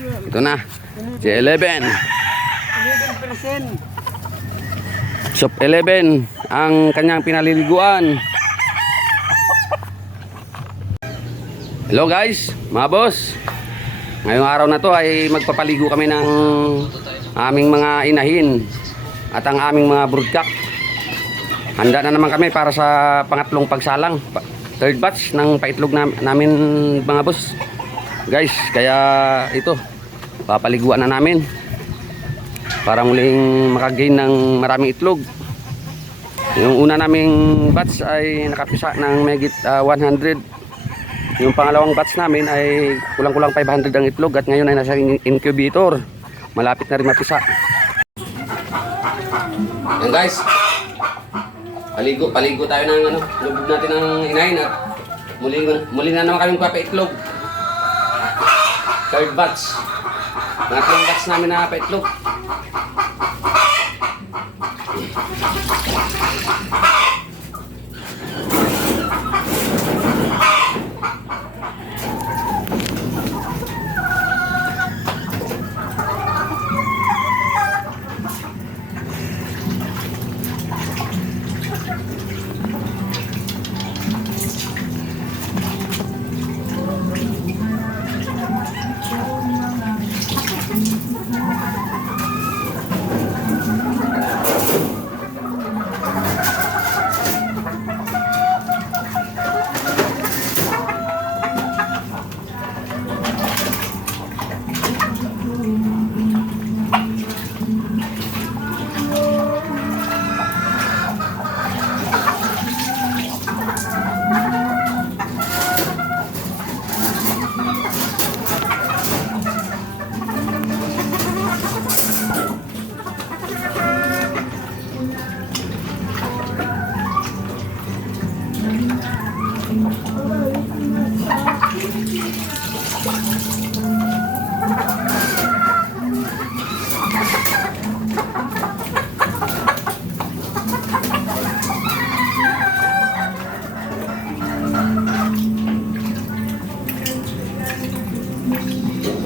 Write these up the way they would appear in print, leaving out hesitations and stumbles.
Ito na. Si 11. 11%. Shop 11 ang kanyang pinaliliguan. Hello guys, mga boss. Ngayong araw na to ay magpapaligo kami ng aming mga inahin at ang aming mga broodcock. Handa na naman kami para sa pangatlong pagsalang, third batch ng paitlog namin mga boss. Guys, kaya ito, papaliguan na namin para muling makagain ng maraming itlog. Yung una naming batch ay nakapisa ng megit 100. Yung pangalawang batch namin ay kulang-kulang 500 ang itlog at ngayon ay nasa incubator. Malapit na rin mapisa. Yan guys. Paligo tayo ng lubog natin ng inahin at muli na naman kaming papaitlog. Third batch. Pangatlong batch namin na paitlog.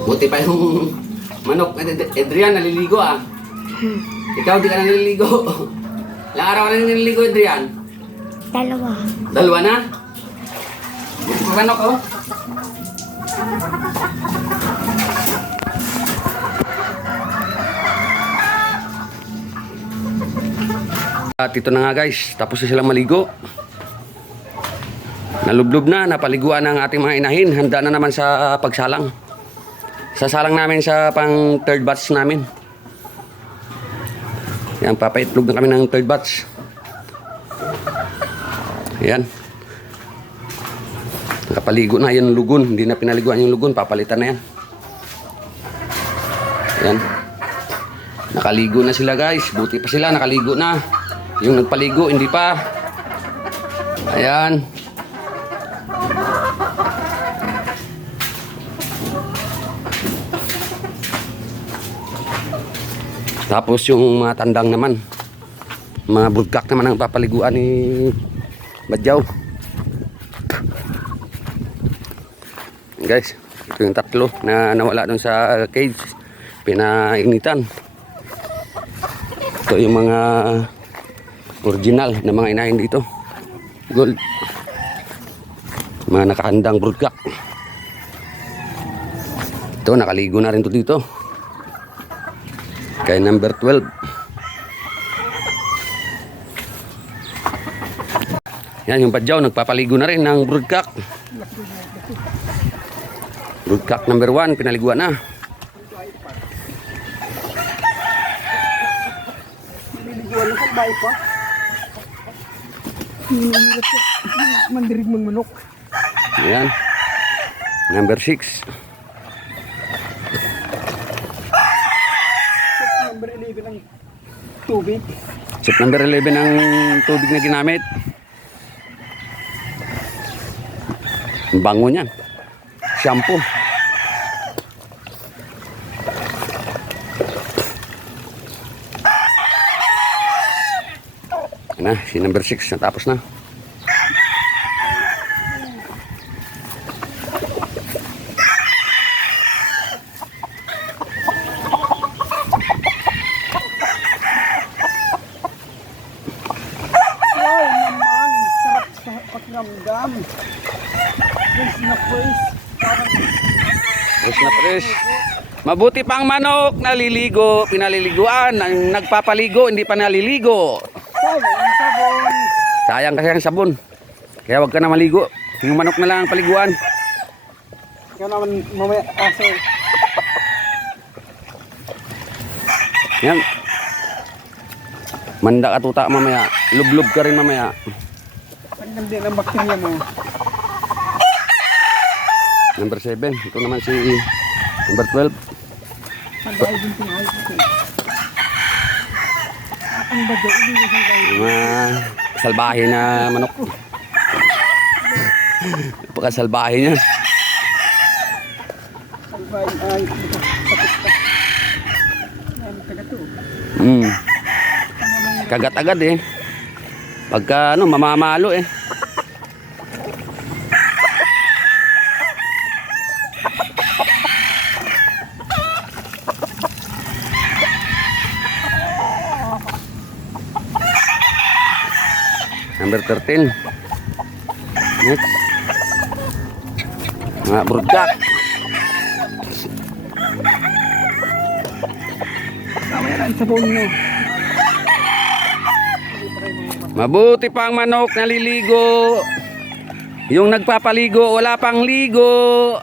Buti pa yung manok. Adrian, naliligo ah. Ikaw, di ka na naliligo. Ilang araw ka na naliligo, Adrian? Dalawa na? Buti pa manok oh. At ito na nga guys, tapos na silang maligo. Nalublob na, napaliguan ng ating mga inahin. Handa na naman sa pagsalang. Sasalang namin sa pang third batch namin. Yan, papaitlog na kami ng third batch. Yan. Nakapaligo na yung lugon. Hindi na pinaliguan yung lugon. Papalitan na yan. Yan. Nakaligo na sila guys. Buti pa sila, nakaligo na. Yung nagpaligo, hindi pa. Ayan. Tapos yung mga tandang naman, mga broodcock naman ang papaliguan ni Badyaw. Guys, ito yung tatlo na nawala dun sa cage, pinainitan. Ito yung mga original na mga inahin dito, gold, mga nakahandang broodcock. Ito, nakaligo na rin to dito kay number 12. Yan yung Badyaw, nagpapaligo na rin ng broodcock. Broodcock number 1, pinaliguan na. Naliliguan lang sa bahay pa. Mandirig mong manok. Yan. Number 6. Number 11 ang tubig. Chip number 11 ang tubig na ginamit. Ang bango niyan. Shampoo. Yan na, si number 6 natapos na. Boys. Fresh na fresh. Mabuti pang manok, naliligo, pinaliliguan, ang nagpapaligo, hindi pa naliligo. Sabon. Sayang kasi ang sabon. Kaya wag ka na maligo. Yung manok na lang ang paliguan. Ikaw naman mamaya kaso. Yan. Manda ka tuta mamaya. Lublub ka rin mamaya. Ang ganda ng bakterya mo. Number 7. Ito naman si number 12. Ang dahil din tinahal ko. Ang badyo, hindi ko sa dahil. Mga salbahe na manok. Napakasalbahe niya. Albay, ay, sakit pa. Ay, magkagat to. Kagat agad eh. Pagka ano, mamamalo eh. Number 13. Next. Mga broodcock. Mamaya na ang sabon nyo. Mabuti pang manok naliligo. Yung nagpapaligo, wala pang ligo.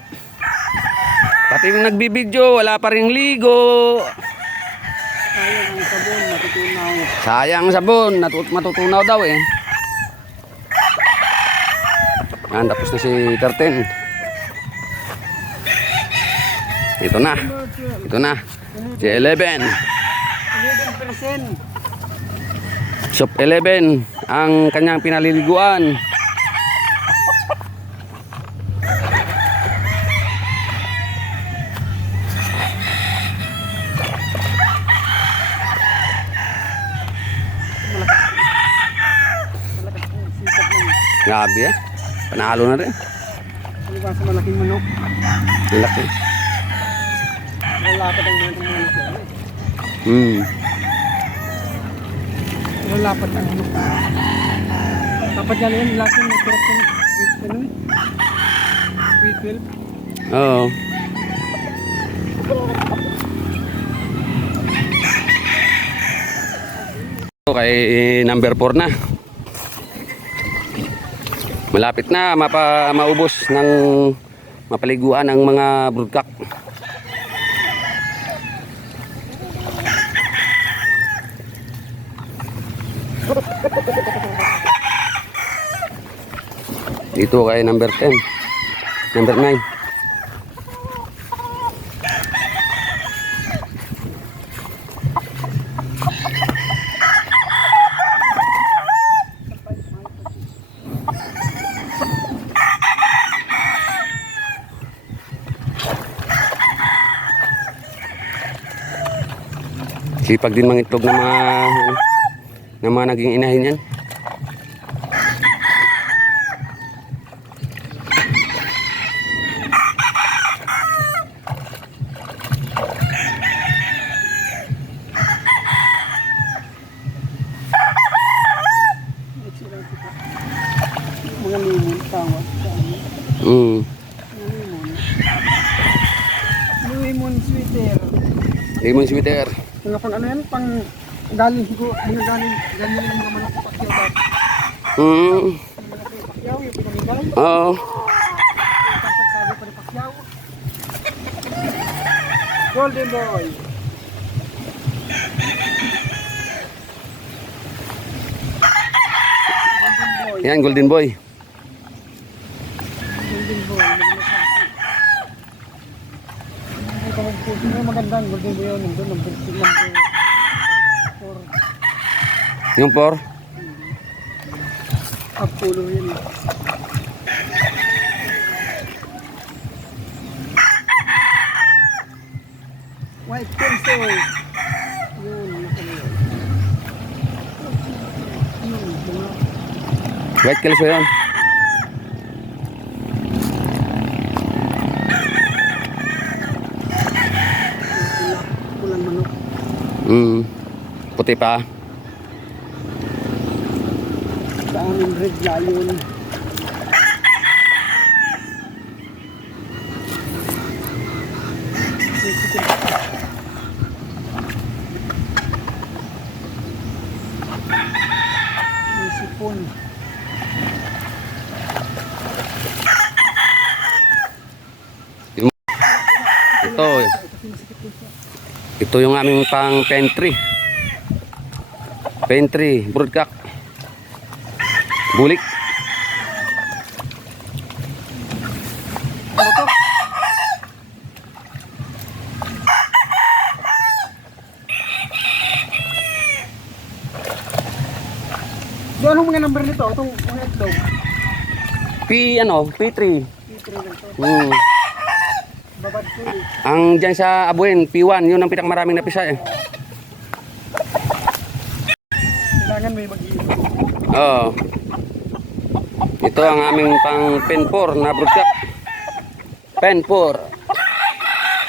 Pati yung nagbibidyo, wala pa ring ligo. Sayang ang sabon, matutunaw. Sayang sabon, matutunaw daw eh. Yan, tapos na si 13. Ito na. Ito na. Si 11. 11%. Shop 11 ang kanyang pinaliliguan. Grabe eh. Panalo na rin. Ano ba sa malaking manok? Ang laki. Lalapat ang mga manok. Lalapat ang manok. Dapat yan yun, lahat yung nagkarap ng B12. Oo. Kay number 4 na. Malapit na maubos ng mapaliguan ang mga broodcock. Dito kay number 10. Number 9. Sipag din mangitlog ng mga naging inahin yan. Mga limon, tawag. Limon sweeter. Lemon sweeter. Mga pang ano yan, pang galing siguro, mga galing ng mga manok sa pakyaw ba? Mga pakyaw, yung pinamigay. Oo. Sabi pa ni pakyaw. Golden boy. Golden boy. Yan, golden boy. Golden boy. Ay, kung sino magandang golden boy yun, nandun, number 4. Yung 4. Apollo yun. White pencil. Yun, nakalala. Yun, mga White kelso yun. pulang manok. Puti pa. Sa aming red lion. May sipon. Ito. Ito yung aming pang pantry. Pantry, broodcock. Bulik. Ano to? Di, anong mga number nito? Itong mga itlog. P3. P3 lang to. Hmm. Babad ko eh. Ang dyan sa Abuen, P1, yun ang pinakamaraming napisa eh. Kailangan may mag-iinit. Oo. Ito ang aming pang pen 4 na broodcock. Pen 4.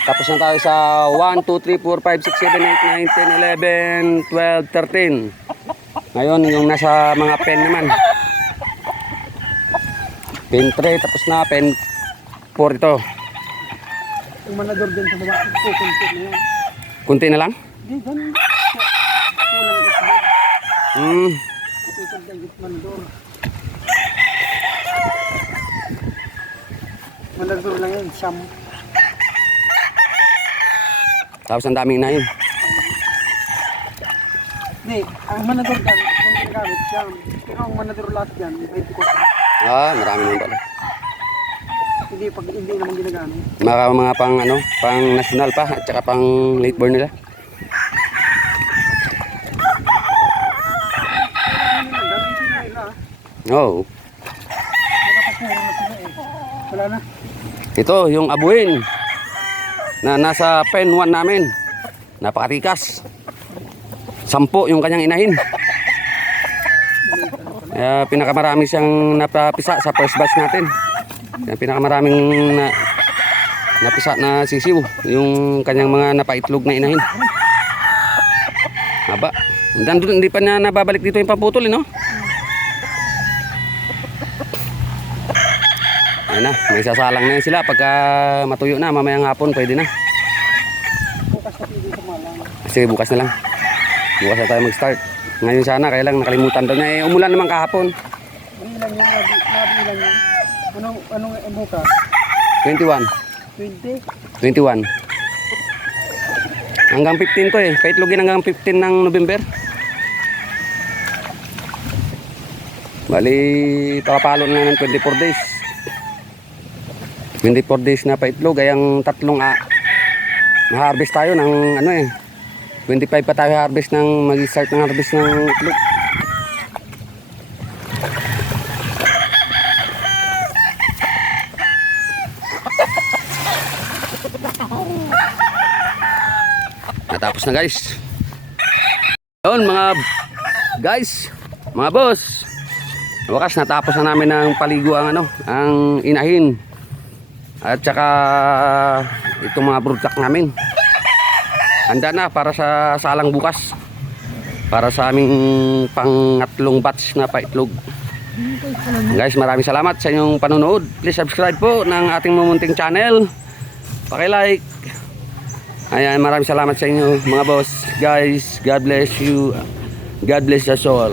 Tapos na tayo sa 1, 2, 3, 4, 5, 6, 7, 8, 9, 10, 11, 12, 13. Ngayon yung nasa mga pen naman. Pen 3 tapos na, pen 4 ito. Yung manador dyan sa baba, kukunti na yan. Kunti na lang? Di, ganun. Kulang kasi doon. Hmm. Tutod ng manador. Manador lang yan, siyam. Tapos ang daming inahin. Di, ang manador dyan, yung ginagamit, siyam. Pero ang manador lahat dyan, 24. Ah, marami naman pala. Hindi, pag hindi naman ginagamit. Mga pang ano, pang national pa at saka pang late born nila. Gamitin na nila. Oh. Nakapasuro na sila eh. Wala na. Ito yung abuin na nasa pen 1 namin. Napakatikas. 10 yung kanyang inahin. Kaya pinakamarami siyang napapisa sa first batch natin. Kaya pinakamaraming napisa na sisiw yung kanyang mga napaitlog na inahin. Haba. Hindi pa na nababalik dito yung pamputol, no? Ayan na, may sasalang na yan sila. Pagka matuyo na, mamayang hapon, pwede na. Bukas kasi dito malang. Sige, bukas na lang. Bukas na tayo mag-start. Ngayon sana, kaya lang nakalimutan daw niya. Umulan naman kahapon. Ilan yan, labi ilan yan. Anong bukas? 21. 20? 21. Hanggang 15 to eh. Paitlogin hanggang 15 ng November. Bali, pakapalo na ng 24 days. 24 days na paitlog. Gayang tatlong na-harvest tayo ng ano eh. 25 pa tayo harvest ng mag-start ng harvest ng itlog. Natapos na guys. Yun mga guys, mga boss. Wakas natapos na namin ng paligo ang ang inahin. At saka itong mga broodcock namin. Handa na para sa salang bukas. Para sa aming pangatlong batch na paitlog. Guys, maraming salamat sa inyong panonood. Please subscribe po ng ating mumunting channel. Paki-like. Ayan, maraming salamat sa inyo mga boss. Guys, God bless you. God bless us all.